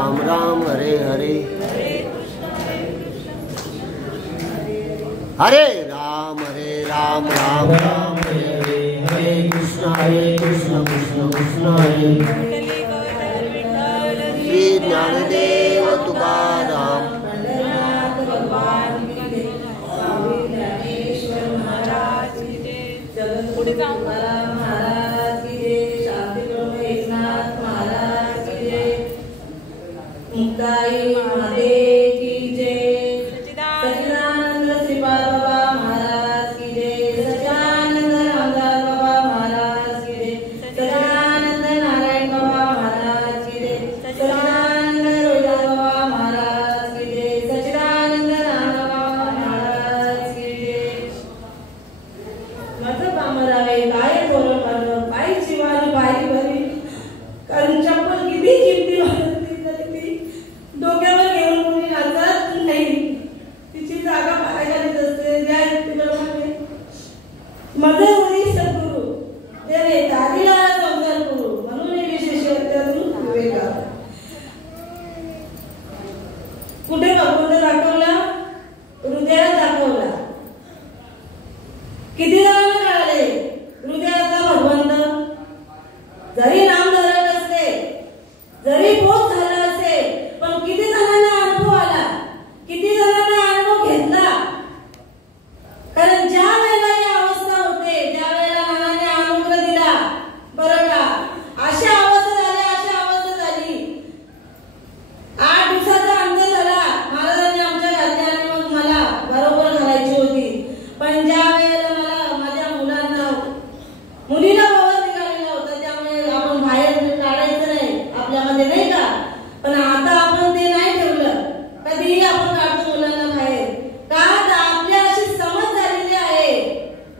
राम राम हरे हरे हरे राम राम राम हरे हरे हरे कृष्ण कृष्ण कृष्ण हरे श्री ज्ञानदेव तुकाराम पुढे जाऊ महाराज की जय, शांती प्रभू एकनाथ महाराज की जय, मुक्ताई महादेव की जय, सच्चिदानंद श्रीपाद बाबा महाराज की जय, सच्चिदानंद रामदास बाबा महाराज की जय, सच्चिदानंद नारायण बाबा महाराज की जय, सच्चिदानंद रोहिदास बाबा महाराज की जय, सच्चिदानंद नाना बाबा महाराज की जय. माझं कामरावे काय धोरण काढलं पायी जीवाला पायी भरी कारण चप्पल किती किमती वाढली तरी ती डोक्यावर घेऊन कोणी हातात नाही. तिची जागा पायाखालीच असते. द्या तिकडे माझे वरी सद्गुरू देवे दादीला संसार करू म्हणून हे विशेष अत्यातून विवेका कुठे भगवंत दाखवला हृदयात दाखवला. किती जणांना कळाले हृदयाचा भगवंत जरी नाम धरत असते जरी बोध झाला असे पण किती जणांना अनुभव आला किती जणांना अनुभव घेतला. कारण ज्या वेळेला ही अवस्था होते त्या वेळेला मनाने अनुग्रह दिला बरं का अशा अवस्था झाली 8 दिवसाचा अंत झाला महाराजांनी आमच्या घातल्या आणि मग मला बरोबर घालायची होती. पण ज्या वेळेला मुलीला बाबा निघालेला होता त्यामुळे आपण बाहेर काढायचं नाही आपल्यामध्ये नाही का. पण आता आपण ते नाही ठेवलं. कधीही आपण काढतो मुलांना बाहेर का आपल्या अशी समज झालेली आहे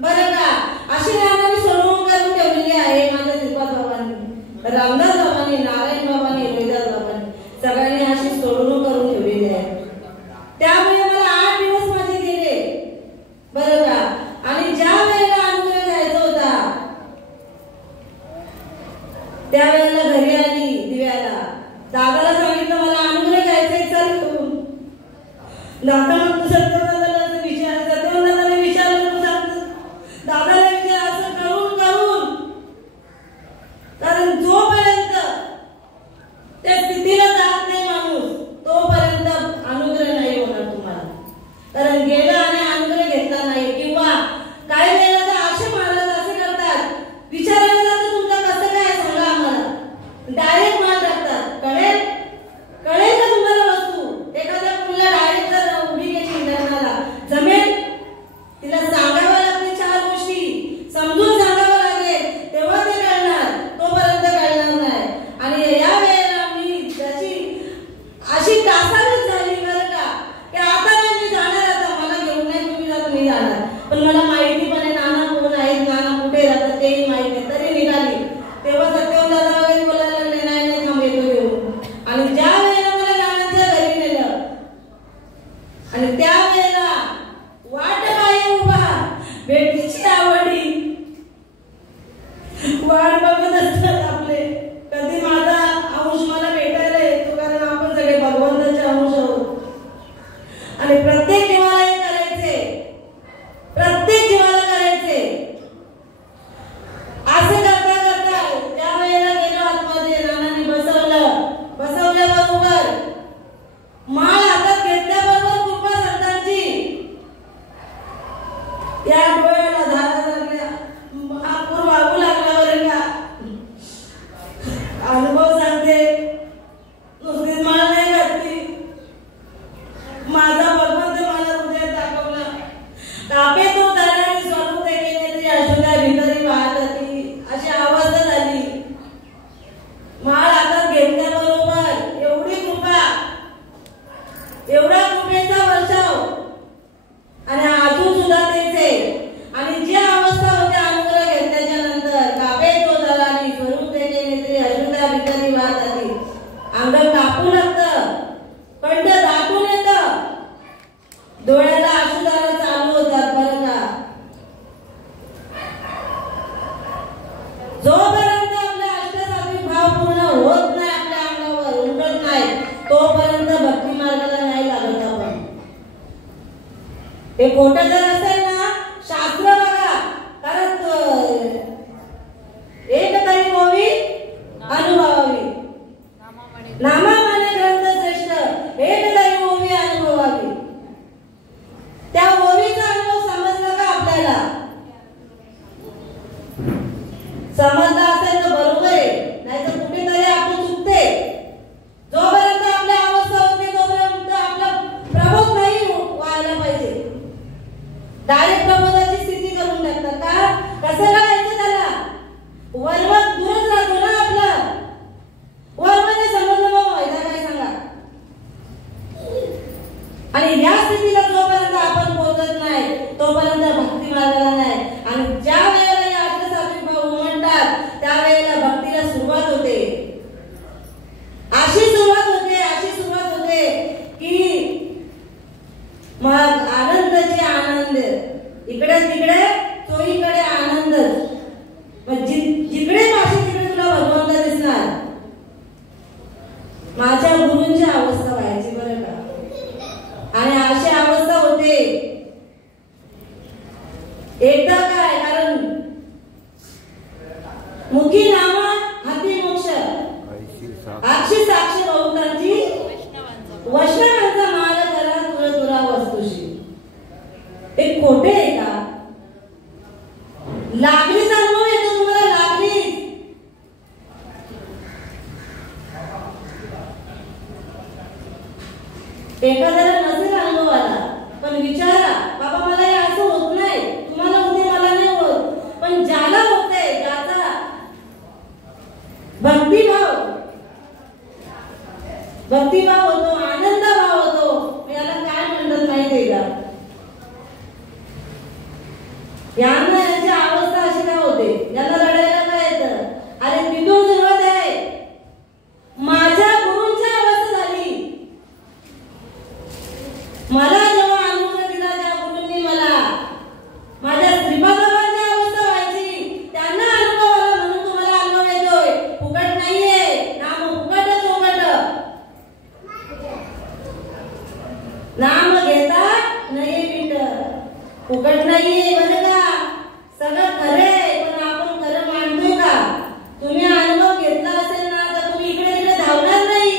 बरं का. अशी रामाने सोडवून करून ठेवलेली आहे माझ्या श्रीपाद बाबांनी रामदास बाबांनी नारायण बाबांनी रोहिदास बाबांनी सगळ्यांनी अशी सोडवणूक करून ठेवलेली आहे. त्यामुळे मला 8 दिवस माझे गेले बरं का. आणि ज्या वेळेला अनुग्रह घ्यायचा होता त्यावेळेला घरी आली दिव्याला दादाला सांगितलं मला अनुग्रह घ्यायचंय चल करून. दादा मग सत्यदादाला सत्यदादाने विचारलं दादाला विचार असं करून करून कारण जोपर्यंत त्या स्थितीला जात नाही माणूस तोपर्यंत अनुग्रह नाही होणार तुम्हाला. कारण गेला आणि अनुग्रह घेतला नाही किंवा काही वेळेला तर असे महाराज असे करतात विचारायला जातं तुमचं कसं काय सांगा आम्हाला डायरेक्ट मान टाकतात. कळेल का तुम्हाला वस्तू एखाद्या मुलीला डायरेक्ट जर उभी केली खोटं जर असेल ना, शास्त्र बघा, कारण एक तरी ओवी अनुभवावी, नामामाने ग्रंथ श्रेष्ठ, एक तरी ओवी अनुभवावी. त्या ओवीचा अनुभव समजला का आपल्याला? समजला असेल तर बरोबर आहे, नाहीतर कुठेतरी आपण चुकते. जोपर्यंत आपल्या अवस्था होते तोपर्यंत आपला प्रबोध नाही व्हायला पाहिजे. डायरेक्ट प्रबोधाची स्थिती करून टाकतात का? कसं करायचं त्याला? वरवर दूरच राहतो ना आपलं. वरमध्ये समजलं मग व्हायला काय सांगा. आणि या स्थितीला जोपर्यंत आपण पोहोचत नाही तोपर्यंत भक्ती मार्गाला नाही. आणि ज्या वेळेला या आश्रसात्विक भाव उमटतात त्यावेळेला भक्तीला सुरुवात होते. अशी सुरुवात होते की मग आनंदाचे आनंद, इकडे तिकडे चोहीकडे आनंदच. मग जिकडे पाशी तिकडे तुला भगवंत दिसणार. माझ्या गुरूंची अवस्था व्हायची बरं का. आणि अशी अवस्था होते एकदा काय, कारण मुखी नामा हाती मोक्ष, अक्षी साक्षी बहुतांची वैष्णवांचा माल करा तुरा वस्तुशी. एक खोटे आहे का? लागलीचा अनुभव येतो तुम्हाला, लागली. एखाद्याला नसेल अनुभव आला पण विचारा, बाबा मला हे असं होत नाही, तुम्हाला होते मला नाही होत. पण ज्याला होतंय, ज्याचा भक्तिभाव होतो, आनंद भाव होतो, याला काय म्हणतात माहितीये का? यांची अवस्था अशी काय होते, याला रडायला काय येतं? अरे तिथून सुरुवात आहे. माझ्या गुरूंची अवस्था झाली. मला जेव्हा अनुभव दिला त्या गुरूंनी मला, माझ्या श्रीपादांची अवस्था व्हायची, त्यांना अनुभव आला म्हणून तुम्हाला अनुभव येतोय. फुकट नाहीये, नाम फुकटच फुकट. नाम घेता नाही पीठ, फुकट नाहीये बरं का. सगळं खरंय, पण आपण खरं मानतोय का? तुम्ही अनुभव घेतला असेल ना तर तुम्ही इकडे तिकडे धावणार नाही.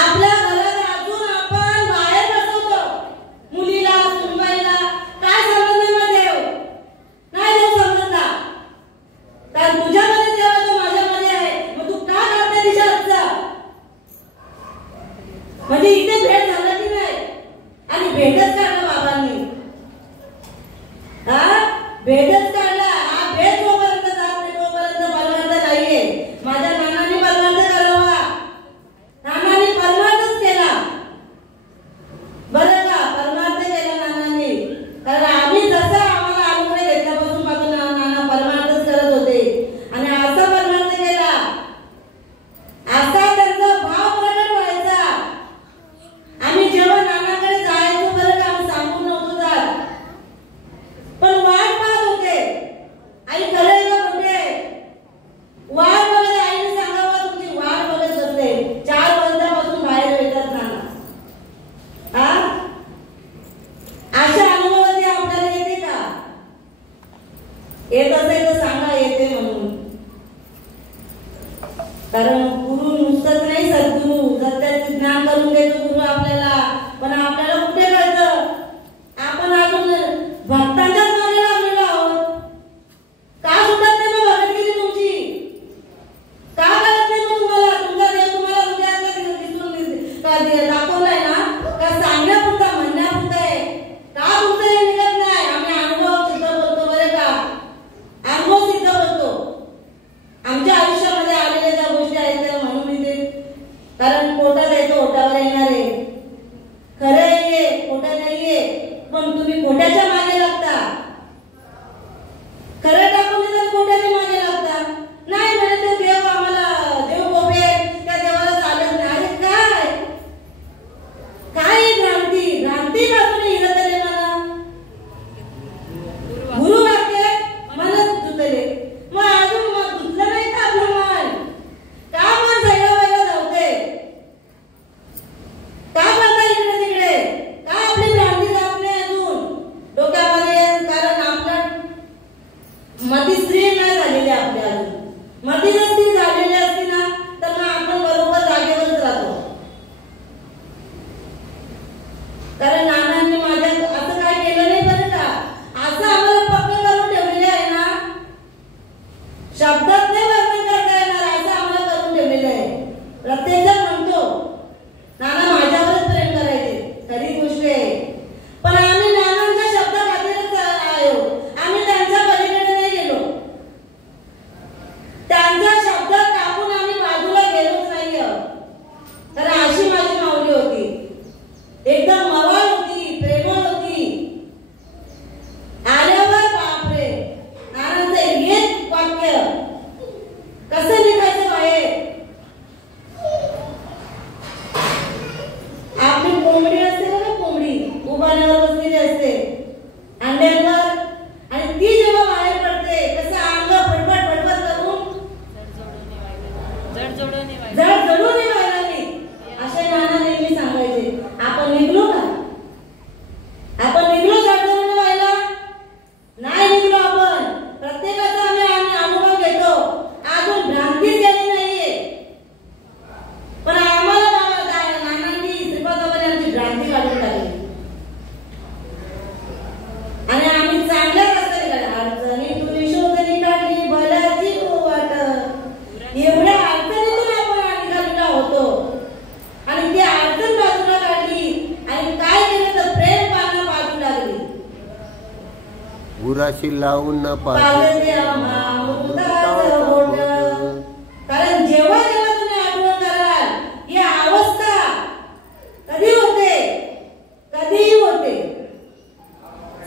आपल्या घरात अजून आपण बाहेर बसवतो मुलीला, सुनबाईला. काय समजलं ना देव? नाही देव समजला. कारण तुझ्यामध्ये देव आहे, तो माझ्यामध्ये आहे. मग तू का करते तिच्या हातचं? म्हणजे इथे भेट झाला की नाही? आणि भेटच काढलं बाबांनी. भेटच काढला. हा भेट जोपर्यंत जात नाही तोपर्यंत परमार्थ नाहीये. माझ्या नानाने परमार्थ करावा, नानाने परमार्थच केला बरं का. परमार्थ केला नानाने. कारण आम्ही जसं आम्हाला अनुग्रह घेतल्यापासून पासून नाना परमार्थच करत होते. आणि असा परमार्थ केला, असा त्यांचा भाव प्रकट व्हायचा. आम्ही जेव्हा नानाकडे जायचो बरं का, आम्ही सांगून नव्हतो जात, पण वाट पाहत होते. आई खरंय का कुठे? वाट बघत, आईने सांगावं तुमची वाट बघत बसले. 4 वर्षापासून बाहेर येतात नाना. अशा अनुभवाची आपल्याला येते का? येत असेल तर सांगा येते म्हणून. कारण गुरु नुसतंच नाही, सद्गुरु सत्याचे ज्ञान करून देतो गुरु आपल्याला. पण आपल्याला कुठे कळतं? आपण अजून भक्तांच्याच मागे लागलेलो आहोत. का सुटत नाही मग भगतगिरी तुमची? का कळत नाही मग तुम्हाला? तुमचा देव तुम्हाला हृदयातला दिसून दाखवलाय ना, का सांगण्यापुरता म्हणण्यापुरता आहे? का तुमचं हे निघत नाही? आम्ही अनुभव सिद्ध बोलतो बरं का. अनुभव सिद्ध बोलतो. आमच्या आयुष्यामध्ये आलेल्या ज्या गोष्टी आहेत त्या म्हणून उदाशी लावून पाजते आम्हा मुक्ताचं बोट. कारण जेव्हा जेव्हा तुम्ही आठवण कराल ही अवस्था कधी होते, कधीही होते.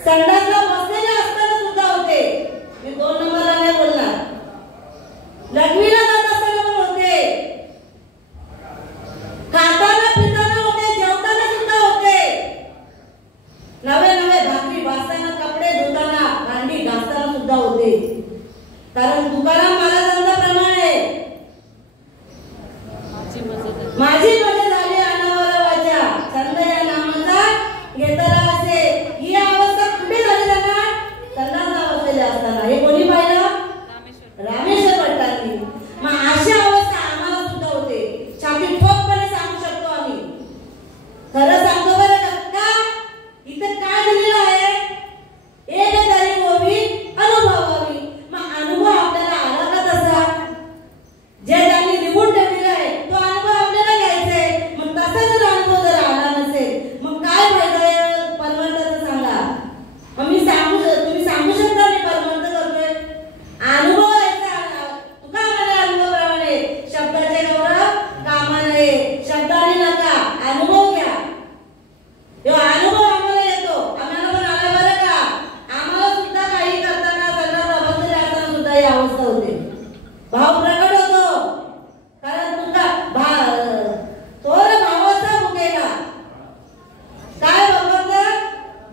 संडासला बसलेले असताना सुद्धा होते. मी 2 नंबरला नाही बोलणार. लग्नीला जात असताना पण होते, खाताना पिताना होते, जेवताना सुद्धा होते, नवे नवे भाकरी भाजताना, कपडे धुताना, भांडी घासताना सुद्धा होते. कारण तुकाराम महाराजांचा प्रमाण आहे, माझी मजा झाली अनावरवाच्या छंद या नामाचा घेतला असे. ही अवस्था कुठे झाली त्यांना? संडासला बसलेले असताना. हे कोणी पाहिलं? रामेश्वर भट्टांनी. मग अशा अवस्था आम्हाला सुद्धा होते. छाती ठोकपणे सांगू शकतो आम्ही. खरं सांगतो बरं का? इथं काय दिलेलं आहे? एक तरी होवी अनुभवावी. मग अनुभव आपल्याला आला का तसा? जे त्यांनी लिहून ठेवलेलं आहे तो अनुभव आपल्याला घ्यायचा आहे. मग तसा जर अनुभव जर आला नसेल मग काय फायदा परमार्थाचं सांगा. मग मी सांगू, तुम्ही सांगू शकता मी परमार्थ करतोय. अनुभव तुका म्हणे अनुभवाप्रमाणे शब्दाचे गौरव कामा नये. शब्दाने नका, अनुभव घ्या. अनुभव आम्हाला येतो, आम्हाला पण आला बरं का. आम्हाला सुद्धा काही करताना सगळं बसलेले असताना सुद्धा ही अवस्था होते. भाव प्रकट होतो. कारण तुका तोर भावाचा मुकेला काय बघत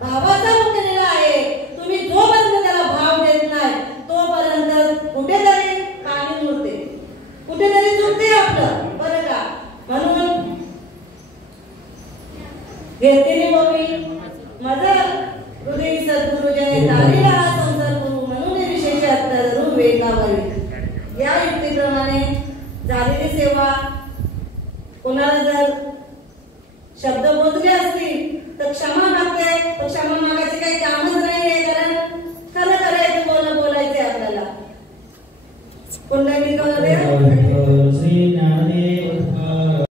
भावाचा मुकेलेला आहे. तुम्ही जोपर्यंत त्याला भाव देत नाही तोपर्यंत कुठेतरी पाणी उरते, कुठेतरी चुकते आपलं बरं का. म्हणून घेतलेली बोली माझं हृदय सद्गुरुजने दारीला संसार गुरु म्हणून विशेष अत्तर वेगावरी. या युक्तीप्रमाणे झालेली सेवा कोणाला जर शब्द बोलले असतील तर क्षमा मागते. तर क्षमा मागायचे काही कामच नाही